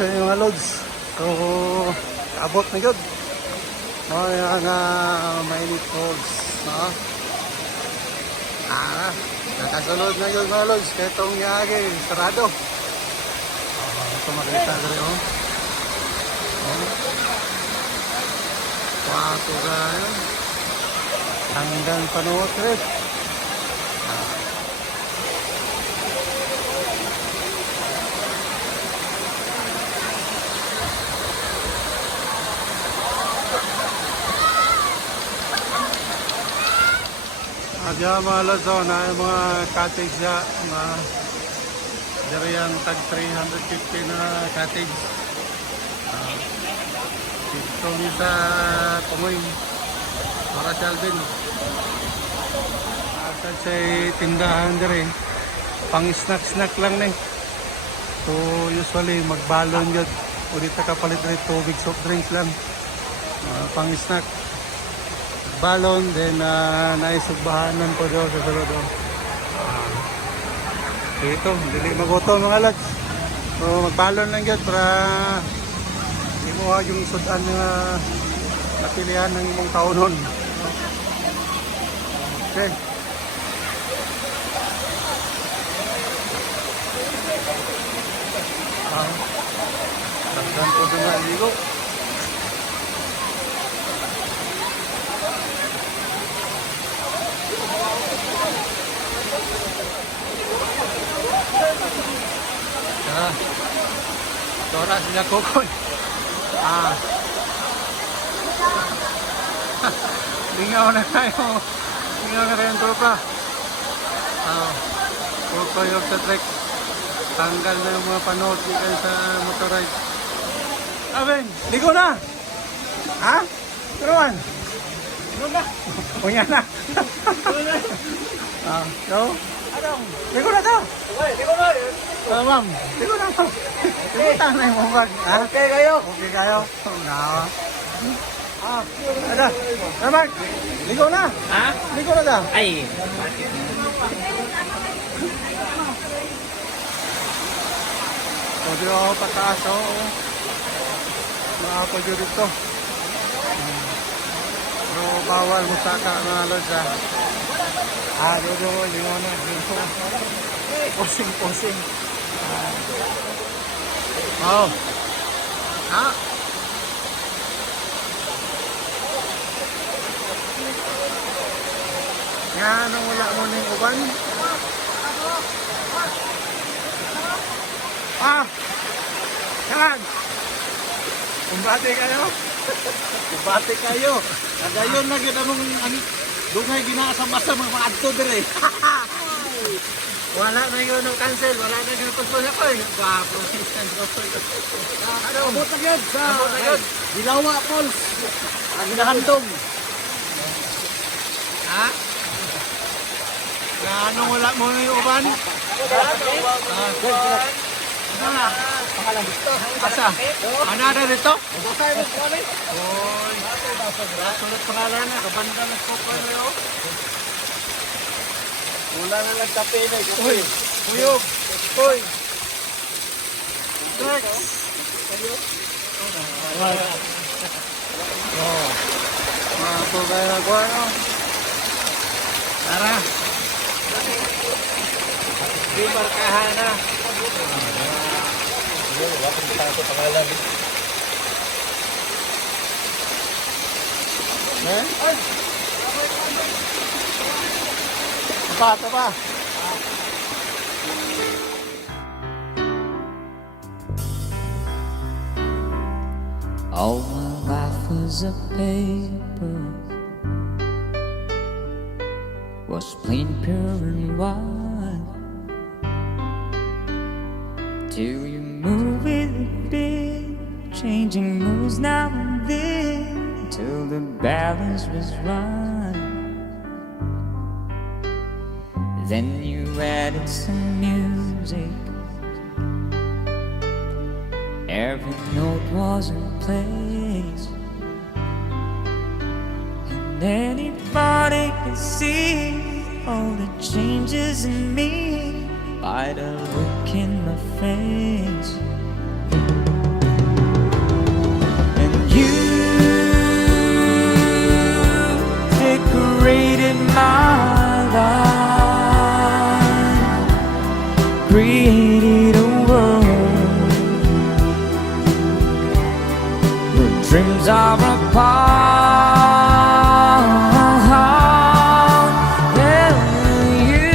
Okay mga lods, so abot na yun. Yan Mainit Falls, no? Nakasunod na yun mga lods, kaya itong yagi, sarado. Ito makita ko rin, Wato ka yun. Tanggal Panuhot rin. Diyan mga lods, na yung mga cottage ya, dari ang tag 350 na cottage. Dito nyo sa Tungoy, para sa Alvin. At sa tindahan dari, pang snack lang na. So usually magbalon yun. Urita kapalit rin tubig, soft drinks lang. Pang snack. Balon, then naisugbahanan po daw sa sulod. Ito, dili magutom mga lads. So magbalon lang yun para imuha yung sudan na napilihan ng imong kaunon. Okay. Tagdan po doon na ligo. Dora sila kukoy. Lingaw na tayo. Lingaw na kayong tropa. Kukoy of the trek. Tanggal na yung mga Panuhot kayo sa motorride. Ben, ligo na! Ha? Turuan? Ligo na! Unya na! So? Anong? Ligo na to! Ligo na! Ma'am, ligo na to! Limutan na yung mga bag. Okay kayo? Okay kayo? Nawa. Ada, Ramag, ligo na! Ha? Ligo na ta! Ay! O di ako pataas o. Makapag yun dito. Pero bawal mo saka mga lods ha. Dodo, ligo na. Posing. Oh. Yan, anong wala mo na yung uban? Yan! Kumbate kayo? Kumbate kayo! Nagayon na kita mong dungay ginaasam-asam mga adto dire. Wala na yun ng cancel, wala na yun ng postpone ako eh. Bago, abot na yun sa Bilawa Falls. Ang ginahandong. Ha? Na anong wala mo na yung uban? Ano na? Asa? Ano na dito? Oy. Sulit pangalan na, kabanda na skopan mo yun. Wala na nagkape na. Uy! Uyog! Uy! Rex! Mato kayo na kuha, no? Tara! Di markahan na. Wala kong tayo sa pangalan. Ay! Tapa. All my life was a paper was plain pure and white. Till you move with a bit, changing moves now and then, till the balance was right. Then you added some music, every note was in place, and anybody could see all the changes in me by the look in my face. And you decorated my life, created a world where dreams are apart. Yeah, you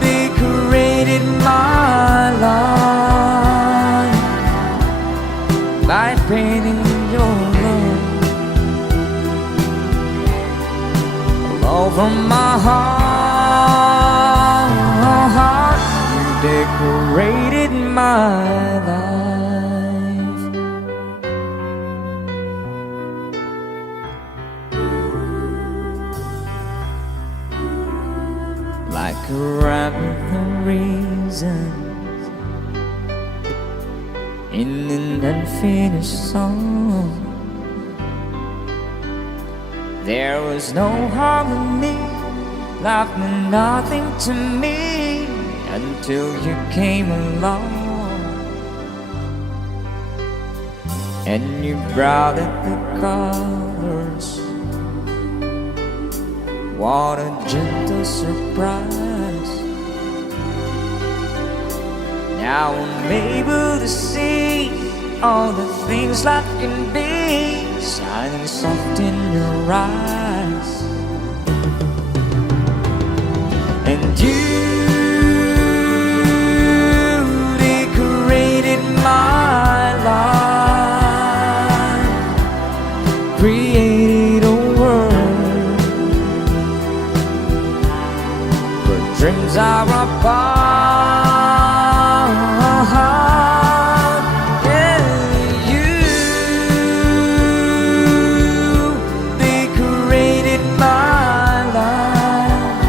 decorated my life by painting your love all over my heart. You decorated my life. Like a rabbit the reason in an unfinished song. There was no harmony, life meant nothing to me until you came along. And you brought it the colors. What a gentle surprise. Now I'm able to see all the things life can be, shining soft in your eyes. And you decorated my life, created a world where dreams are apart. Yeah, you decorated my life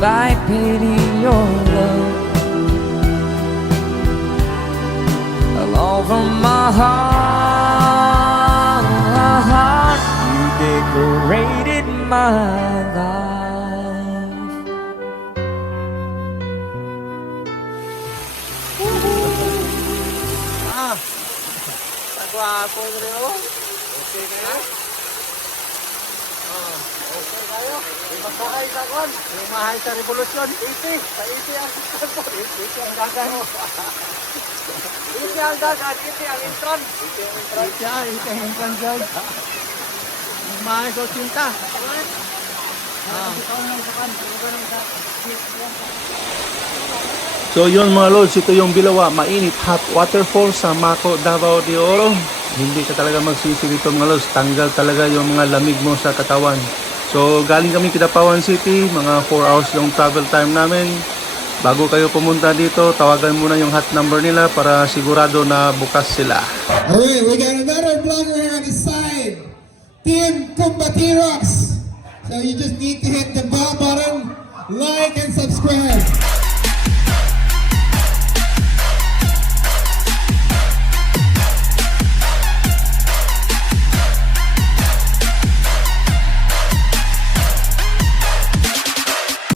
by painting your love all over my heart. You decorated my life. Nagwapo rin o. Okay kayo? Okay kayo? Magkakay sa kwan. Lumahay sa revolusyon. Iti. Sa iti ang dagan. Iti ang dagan. Iti ang dagan. Iti ang intron. Iti ang intron. Iti ang intron dyan. Lumahay sa cinta. So yun mga lods, ito yung Bilawa, mainit hot waterfalls sa Maco Davao De Oro. Hindi ka talaga magsisi dito mga lods, tanggal talaga yung mga lamig mo sa katawan. So galing kami Kidapawan City, mga 4 hours long travel time namin. Bago kayo pumunta dito, tawagan muna yung hot number nila para sigurado na bukas sila. Alright, we got another vlogger here on the side, Team Kumbatirox. So you just need to hit the bell button, like and subscribe.